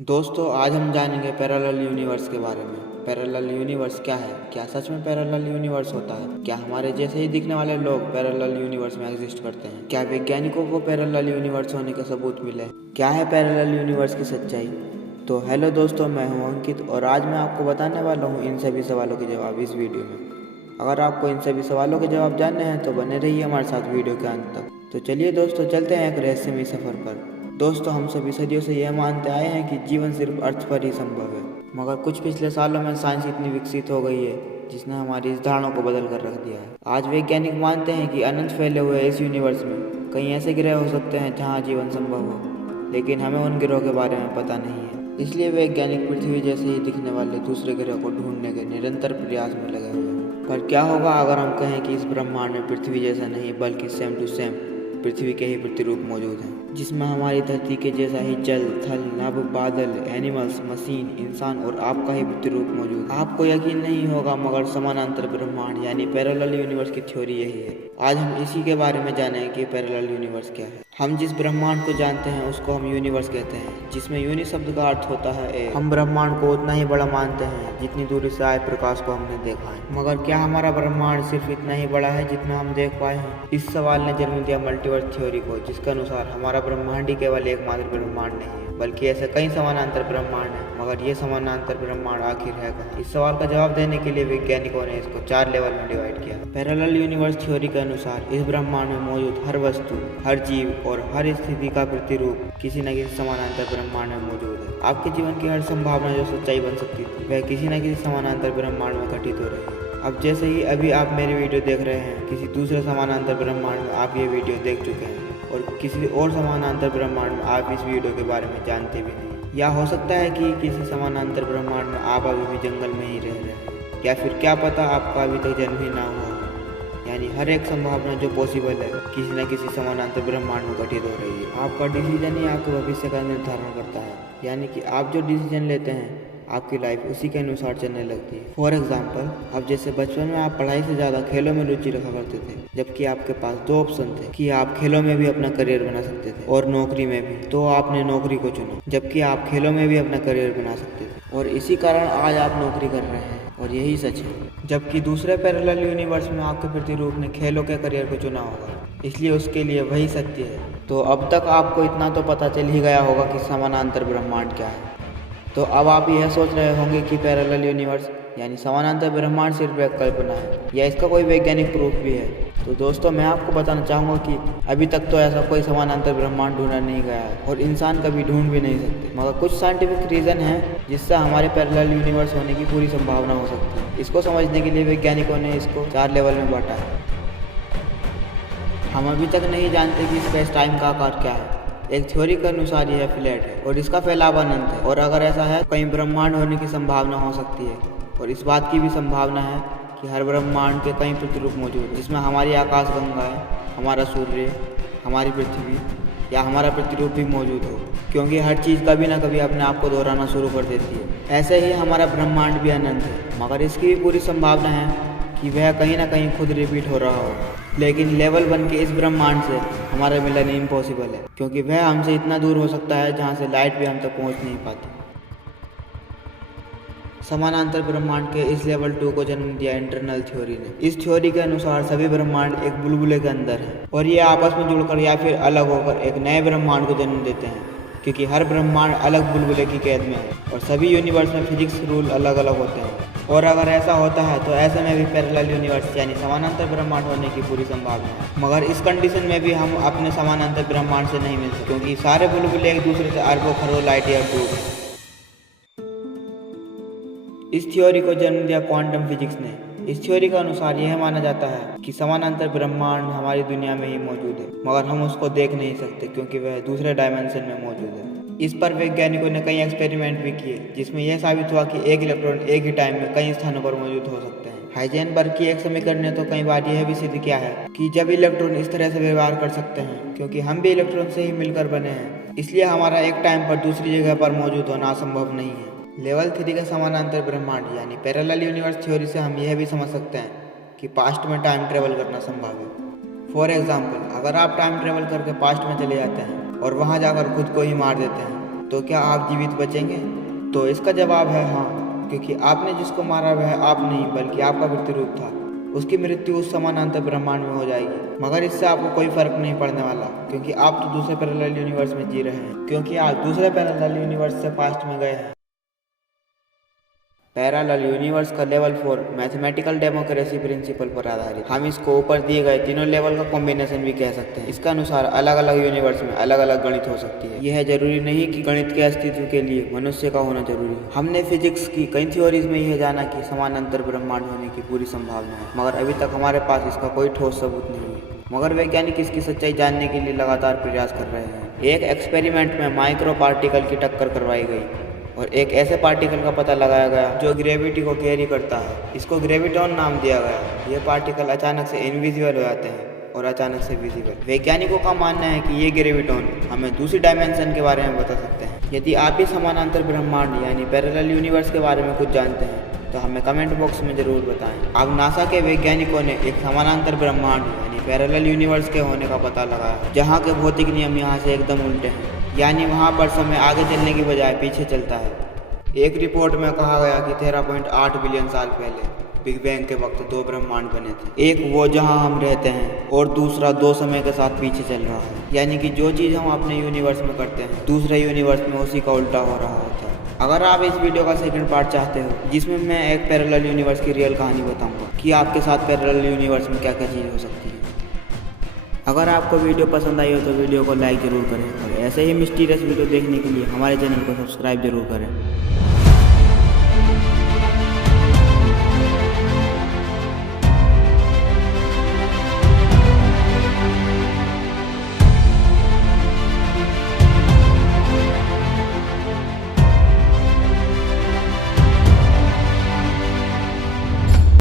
दोस्तों आज हम जानेंगे पैरेलल यूनिवर्स के बारे में। पैरेलल यूनिवर्स क्या है? क्या सच में पैरेलल यूनिवर्स होता है? क्या हमारे जैसे ही दिखने वाले लोग पैरेलल यूनिवर्स में एग्जिस्ट करते हैं? क्या वैज्ञानिकों को पैरेलल यूनिवर्स होने का सबूत मिले? क्या है पैरेलल यूनिवर्स की सच्चाई? तो हेलो दोस्तों, मैं हूं अंकित और आज मैं आपको बताने वाला हूं इन सभी सवालों के जवाब इस वीडियो में। अगर आपको इन सभी सवालों के जवाब जानने हैं तो बने रहिए हमारे साथ वीडियो के अंत तक। तो चलिए दोस्तों, चलते हैं एक रहस्यमयी सफर पर। दोस्तों, हम सभी सदियों से यह मानते आए हैं कि जीवन सिर्फ अर्थ पर ही संभव है, मगर कुछ पिछले सालों में साइंस इतनी विकसित हो गई है जिसने हमारी इस धारणा को बदल कर रख दिया है। आज वैज्ञानिक मानते हैं कि अनंत फैले हुए इस यूनिवर्स में कई ऐसे ग्रह हो सकते हैं जहां जीवन संभव हो, लेकिन हमें उन ग्रहों के बारे में पता नहीं है। इसलिए वैज्ञानिक पृथ्वी जैसे ही दिखने वाले दूसरे ग्रह को ढूंढने के निरंतर प्रयास में लगे हुए हैं। पर क्या होगा अगर हम कहें कि इस ब्रह्मांड में पृथ्वी जैसा नहीं बल्कि सेम टू सेम पृथ्वी के ही प्रतिरूप मौजूद हैं, जिसमें हमारी धरती के जैसा ही जल, थल, नभ, बादल, एनिमल्स, मशीन, इंसान और आपका ही प्रतिरूप मौजूद है। आपको यकीन नहीं होगा मगर समानांतर ब्रह्मांड यानी पैरेलल यूनिवर्स की थ्योरी यही है। आज हम इसी के बारे में जानेंगे कि पैरेलल यूनिवर्स क्या है। हम जिस ब्रह्मांड को जानते हैं उसको हम यूनिवर्स कहते हैं, जिसमें यूनि शब्द का अर्थ होता है एक। हम ब्रह्मांड को उतना ही बड़ा मानते हैं जितनी दूरी से आए प्रकाश को हमने देखा है। मगर क्या हमारा ब्रह्मांड सिर्फ इतना ही बड़ा है जितना हम देख पाए हैं? इस सवाल ने जन्म दिया मल्टीवर्स थ्योरी को, जिसके अनुसार हमारा ब्रह्मांड ही केवल एकमात्र ब्रह्मांड नहीं है बल्कि ऐसे कई समानांतर ब्रह्मांड हैं। मगर ये समानांतर ब्रह्मांड आखिर है कहाँ? इस सवाल का जवाब देने के लिए वैज्ञानिकों ने इसको 4 लेवल में डिवाइड किया। पैरेलल यूनिवर्स थ्योरी के अनुसार इस ब्रह्मांड में मौजूद हर वस्तु, हर जीव और हर स्थिति का प्रतिरूप किसी न किसी समानांतर ब्रह्मांड में मौजूद है। आपके जीवन की हर संभावना जो सच्चाई बन सकती थी वह किसी न किसी समानांतर ब्रह्मांड में घटित हो रही है। अब जैसे ही अभी आप मेरी वीडियो देख रहे हैं, किसी दूसरे समानांतर ब्रह्मांड में आप ये वीडियो देख चुके हैं और किसी और समानांतर ब्रह्मांड में आप इस वीडियो के बारे में जानते भी नहीं। या हो सकता है कि किसी समानांतर ब्रह्मांड में आप अभी भी जंगल में ही रह रहे हैं, या फिर क्या पता आपका अभी तक जन्म ही ना हुआ हो। यानी हर एक संभावना जो पॉसिबल है किसी न किसी समानांतर ब्रह्मांड में घटित हो रही है। आपका डिसीजन ही आपके भविष्य का निर्धारण करता है, यानी कि आप जो डिसीजन लेते हैं आपकी लाइफ उसी के अनुसार चलने लगती है। फॉर एग्जाम्पल, अब जैसे बचपन में आप पढ़ाई से ज़्यादा खेलों में रुचि रखा करते थे, जबकि आपके पास 2 ऑप्शन थे कि आप खेलों में भी अपना करियर बना सकते थे और नौकरी में भी, तो आपने नौकरी को चुना, जबकि आप खेलों में भी अपना करियर बना सकते थे और इसी कारण आज आप नौकरी कर रहे हैं और यही सच है। जबकि दूसरे पैरेलल यूनिवर्स में आपके प्रतिरूप ने खेलों के करियर को चुना होगा, इसलिए उसके लिए वही सत्य है। तो अब तक आपको इतना तो पता चल ही गया होगा कि समानांतर ब्रह्मांड क्या है। तो अब आप यह सोच रहे होंगे कि पैरेलल यूनिवर्स यानी समानांतर ब्रह्मांड सिर्फ एक कल्पना है या इसका कोई वैज्ञानिक प्रूफ भी है। तो दोस्तों, मैं आपको बताना चाहूँगा कि अभी तक तो ऐसा कोई समानांतर ब्रह्मांड ढूंढा नहीं गया है और इंसान कभी ढूंढ भी नहीं सकते। मगर कुछ साइंटिफिक रीज़न है जिससे हमारे पैरेलल यूनिवर्स होने की पूरी संभावना हो सकती है। इसको समझने के लिए वैज्ञानिकों ने इसको 4 लेवल में बांटा है। हम अभी तक नहीं जानते कि स्पेस टाइम का आकार क्या है। एक थ्योरी के अनुसार यह फ्लैट है और इसका फैलाव अनंत है, और अगर ऐसा है कहीं ब्रह्मांड होने की संभावना हो सकती है। और इस बात की भी संभावना है कि हर ब्रह्मांड के कई प्रतिरूप मौजूद हैं, जिसमें हमारी आकाशगंगा है, हमारा सूर्य, हमारी पृथ्वी या हमारा प्रतिरूप भी मौजूद हो, क्योंकि हर चीज़ कभी ना कभी अपने आप को दोहराना शुरू कर देती है। ऐसे ही हमारा ब्रह्मांड भी अनंत है, मगर इसकी भी पूरी संभावना है कि वह कहीं ना कहीं खुद रिपीट हो रहा हो। लेकिन लेवल 1 के इस ब्रह्मांड से हमारा मिलन इम्पॉसिबल है, क्योंकि वह हमसे इतना दूर हो सकता है जहाँ से लाइट भी हम तक पहुँच नहीं पाती। समानांतर ब्रह्मांड के इस लेवल 2 को जन्म दिया इंटरनल थ्योरी ने। इस थ्योरी के अनुसार सभी ब्रह्मांड एक बुलबुले के अंदर हैं और ये आपस में जुड़कर या फिर अलग होकर एक नए ब्रह्मांड को जन्म देते हैं, क्योंकि हर ब्रह्मांड अलग बुलबुले की कैद में है और सभी यूनिवर्स में फिजिक्स रूल अलग अलग होते हैं। और अगर ऐसा होता है तो ऐसे में भी पैरेलल यूनिवर्स यानी समानांतर ब्रह्मांड होने की पूरी संभावना है। मगर इस कंडीशन में भी हम अपने समानांतर ब्रह्मांड से नहीं मिल सकते, क्योंकि सारे बुलबुले एक दूसरे से अरबों खरबों लाइट ईयर दूर हैं। इस थ्योरी को जन्म दिया क्वांटम फिजिक्स ने। इस थ्योरी के अनुसार यह माना जाता है कि समानांतर ब्रह्मांड हमारी दुनिया में ही मौजूद है, मगर हम उसको देख नहीं सकते क्योंकि वह दूसरे डायमेंशन में मौजूद है। इस पर वैज्ञानिकों ने कई एक्सपेरिमेंट भी किए, जिसमें यह साबित हुआ कि एक इलेक्ट्रॉन एक ही टाइम में कई स्थानों पर मौजूद हो सकते हैं। हाइजेनबर्ग की एक समीकरण ने तो कई बार यह भी सिद्ध किया है कि जब इलेक्ट्रॉन इस तरह से व्यवहार कर सकते हैं क्योंकि हम भी इलेक्ट्रॉन से ही मिलकर बने हैं, इसलिए हमारा एक टाइम पर दूसरी जगह पर मौजूद होना असंभव नहीं है। लेवल 3 का समानांतर ब्रह्मांड यानी पैरेलल यूनिवर्स थ्योरी से हम यह भी समझ सकते हैं कि पास्ट में टाइम ट्रेवल करना संभव है। फॉर एग्जाम्पल, अगर आप टाइम ट्रेवल करके पास्ट में चले जाते हैं और वहाँ जाकर खुद को ही मार देते हैं, तो क्या आप जीवित बचेंगे? तो इसका जवाब है हाँ, क्योंकि आपने जिसको मारा वह आप नहीं बल्कि आपका प्रतिरूप था। उसकी मृत्यु उस समानांतर ब्रह्मांड में हो जाएगी, मगर इससे आपको कोई फर्क नहीं पड़ने वाला, क्योंकि आप तो दूसरे पैरेलल यूनिवर्स में जी रहे हैं, क्योंकि आप दूसरे पैरेलल यूनिवर्स से पास्ट में गए हैं। पैरेलल यूनिवर्स का लेवल 4 मैथमेटिकल डेमोक्रेसी प्रिंसिपल पर आधारित। हम इसको ऊपर दिए गए तीनों लेवल का कॉम्बिनेशन भी कह सकते हैं। इसके अनुसार अलग अलग यूनिवर्स में अलग अलग गणित हो सकती है। यह जरूरी नहीं कि गणित के अस्तित्व के लिए मनुष्य का होना जरूरी है। हमने फिजिक्स की कई थ्योरीज में यह जाना कि समानांतर ब्रह्मांड होने की पूरी संभावना है, मगर अभी तक हमारे पास इसका कोई ठोस सबूत नहीं है। मगर वैज्ञानिक इसकी सच्चाई जानने के लिए लगातार प्रयास कर रहे हैं। एक एक्सपेरिमेंट में माइक्रो पार्टिकल की टक्कर करवाई गई और एक ऐसे पार्टिकल का पता लगाया गया जो ग्रेविटी को कैरी करता है। इसको ग्रेविटॉन नाम दिया गया। ये पार्टिकल अचानक से इनविजिबल हो जाते हैं और अचानक से विजिबल। वैज्ञानिकों का मानना है कि ये ग्रेविटॉन हमें दूसरी डायमेंशन के बारे में बता सकते हैं। यदि आप भी समानांतर ब्रह्मांड यानी पैरेलल यूनिवर्स के बारे में कुछ जानते हैं तो हमें कमेंट बॉक्स में जरूर बताएं। अब नासा के वैज्ञानिकों ने एक समानांतर ब्रह्मांड यानी पैरेलल यूनिवर्स के होने का पता लगाया, जहाँ के भौतिक नियम यहाँ से एकदम उल्टे हैं, यानी वहाँ पर समय आगे चलने की बजाय पीछे चलता है। एक रिपोर्ट में कहा गया कि 13.8 बिलियन साल पहले बिग बैंग के वक्त दो ब्रह्मांड बने थे। एक वो जहाँ हम रहते हैं और दूसरा दो समय के साथ पीछे चल रहा है, यानी कि जो चीज़ हम अपने यूनिवर्स में करते हैं दूसरे यूनिवर्स में उसी का उल्टा हो रहा होता है। अगर आप इस वीडियो का सेकंड पार्ट चाहते हो जिसमें मैं एक पैरेलल यूनिवर्स की रियल कहानी बताऊंगा कि आपके साथ पैरेलल यूनिवर्स में क्या क्या चीज़ हो सकती है। अगर आपको वीडियो पसंद आई हो तो वीडियो को लाइक ज़रूर करें और ऐसे ही मिस्टीरियस वीडियो देखने के लिए हमारे चैनल को सब्सक्राइब जरूर करें।